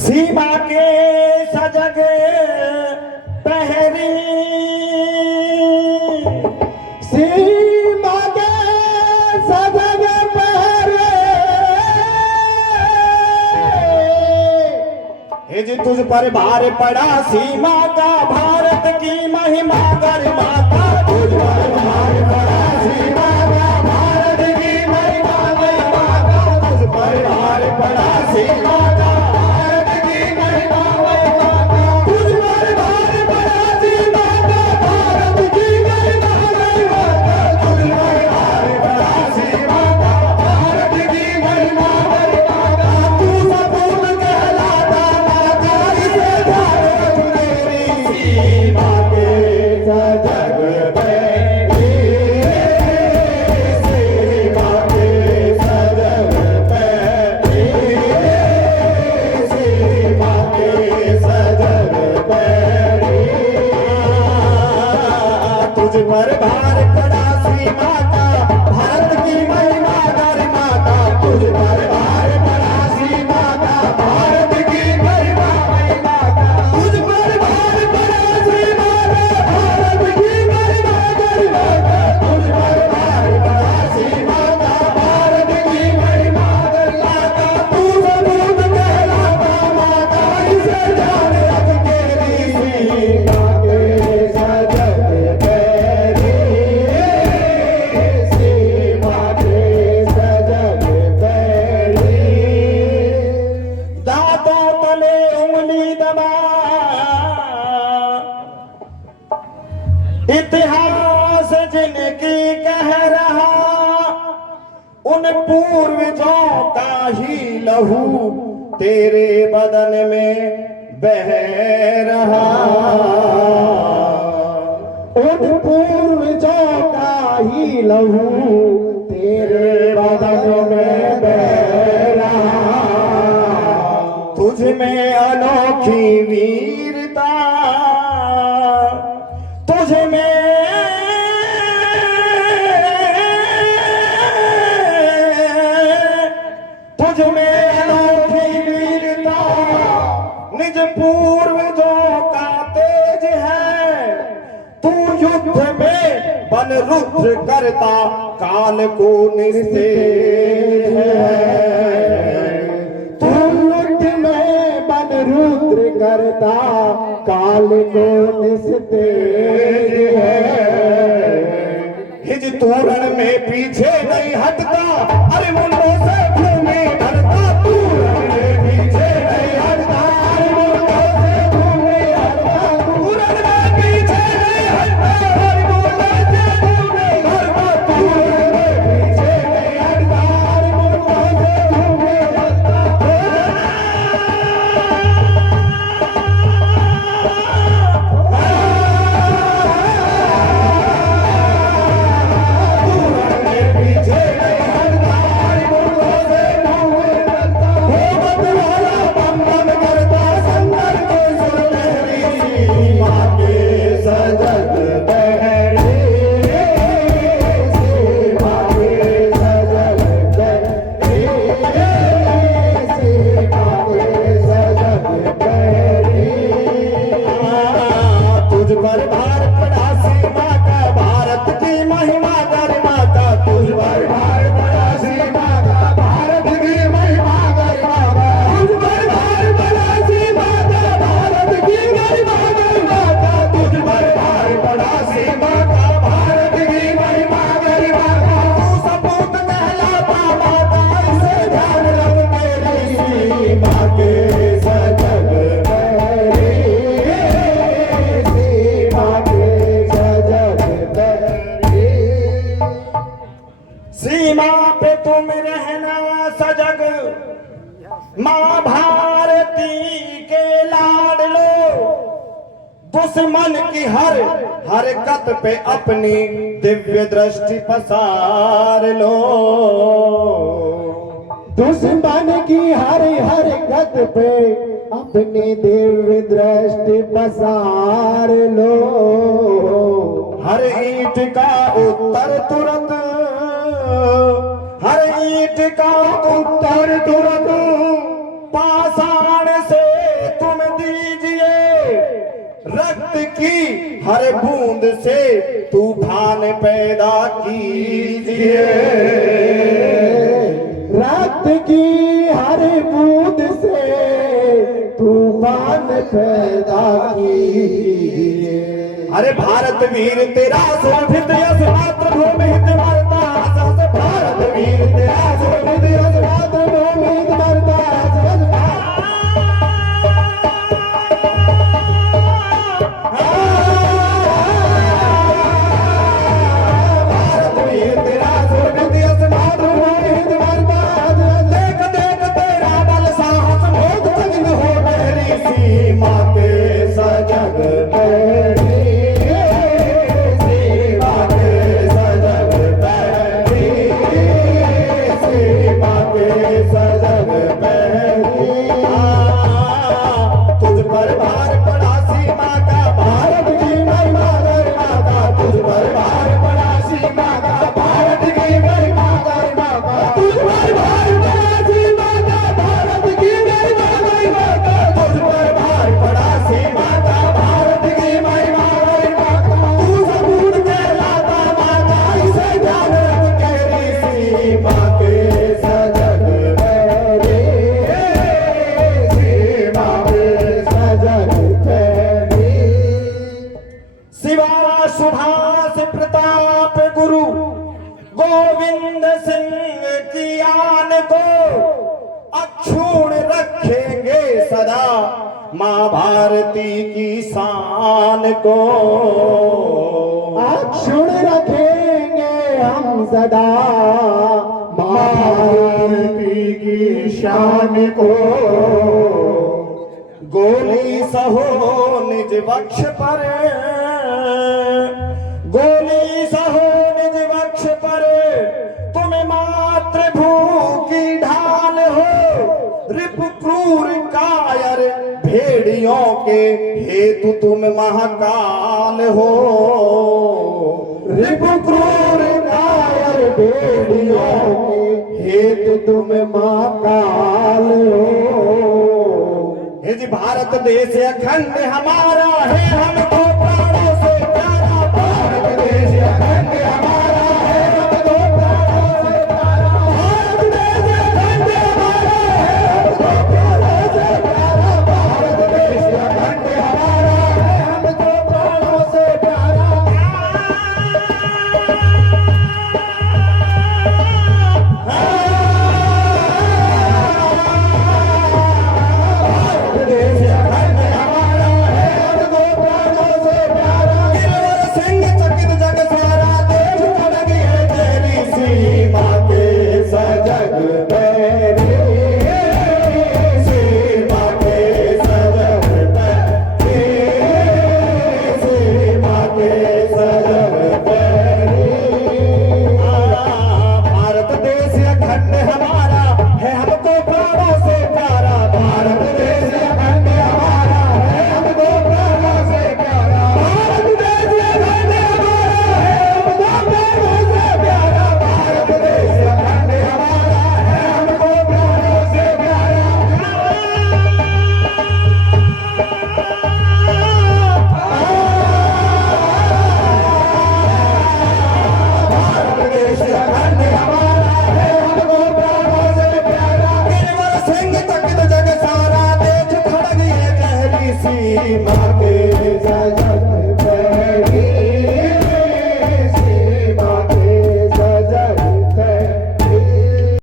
सीमा के सजग पहरी सीमा के सजग पहरे हिज तुझ पर भार पड़ा सीमा का भारत की महिमा गरिमा का तुझ पर भार पड़ा सीमा का भारत की महिमा गरिमा का तुझ पर भार पड़ा सीमा का पर भार पड़ा सीमा का भारत की महिमा गरिमा का तुझ पर भार पड़ा सीमा का भारत की महिमा गरिमा का तुझ पर भार पड़ा सीमा का भारत की महिमा गरिमा का तुझ पर भार पड़ा सीमा का भारत की महिमा गरिमा का तू सबूत कहलाता माता इसे जान रख तेरी सीमा के सजग इतिहास जिनकी कह रहा उन पूर्वजों का ही लहू तेरे बदन में बह रहा उन पूर्वजों का ही लहू तेरे बदन में बह रहा तुझ में अनोखी वीरता तुझ में अनोखी वीरता निज पूर्वजों का तेज है तू युद्ध में बन रुद्र करता काल को निस्तेज है तू युद्ध में बन रुद्र करता काल को निस्तेज है हिज तोरण में पीछे नहीं हटता अरे मुंडों से भूमि धरता तोरण में पीछे नहीं हटता अरे मुंडों से भूमि धरता तोरण में पीछे नहीं हटता अरे मुंडों से भूमि धरता तोरण में पीछे नहीं हटता अरे मुंडों से भूमि धरता के सजग माँ भारती के लाडलो, दुश्मन की हर हरकत पे अपनी दिव्य दृष्टि पसार लो। दुश्मन की हर हरकत पे अपनी दिव्य दृष्टि पसार लो। हर ईंट का उत्तर तुरंत, हर ईंट का उत्तर तुरंत पाषाण से तुम दीजिए। रक्त की हर बूंद से तूफान पैदा कीजिए। रक्त की हर बूंद से तूफान पैदा कीजिए। अरे भारत वीर तेरा शोभित यश मातृभूमि हित मरता हस, भारत वीर तेरा शोभित यश मातृभूमि हित मरता हस। भारत वीर तेरा शोभित यश मातृभूमि हित मरता हस। देख देख तेरा बल साहस मोद जगन हो मेरी सीमा के सजग पैरी। तुझ पर भार पड़ा सीमा का, भारत की महिमा कर माता। तुझ पर भार पड़ा सीमा का, भारत की महिमा कर माता। तुझ पर भार पड़ा सीमा का, भारत की महिमा कर माता। तुझ पर भार पड़ा सीमा का, भारत की महिमा कर माता। तू सबूत कहलाता माता, इसे जान रख तेरी सीमा के सजग पैरी। सीमा के सजग पैरी। शिवा सुभाष प्रताप गुरु गोविंद सिंह की आन को अक्षुण रखेंगे सदा, माँ भारती की शान को अक्षुण रखेंगे हम सदा माँ भारती की शान को। गोली सहो निज वक्ष पर, गोली सहो निज वक्ष पर, तुम मातृभू की ढाल हो। रिपु क्रूर कायर भेड़ियों के हेतु तुम महाकाल हो। रिपु क्रूर कायर भेड़ियों के हेतु तुम महाकाल हो। ये जी भारत देश अखंड हमारा है, हमको प्राणों से प्यारा। भारत देश अखंड हमारा है, हमको प्राणों से प्यारा। भारत देश अखंड हमारा है, हमको प्राणों से प्यारा। भारत देश अखंड हमारा है, हमको प्राणों से प्यारा। देश अखंड हमारा है, हमको प्राणों से प्यारा। गिरवर सिंह चकित जग सारा, देश खड़ग है तेरी सीमा के सजग पैरी। सीमा के सजग पैरी। सीमा के सजग पैरी। भारत देश अखंड हमारा है, हमको प्राणों से प्यारा। भारत देश अखंड हमारा है, हमको प्राणों से प्यारा। भारत देश अखंड हमारा है, हमको प्राणों से प्यारा। भारत देश अखंड हमारा है, हमको प्राणों से प्यारा। भारत देश अखंड हमारा है, हमको प्राणों से प्यारा। गिरवर सिंह तख्त जग सारा, देश खड़ग है गहरी सीमा के सजग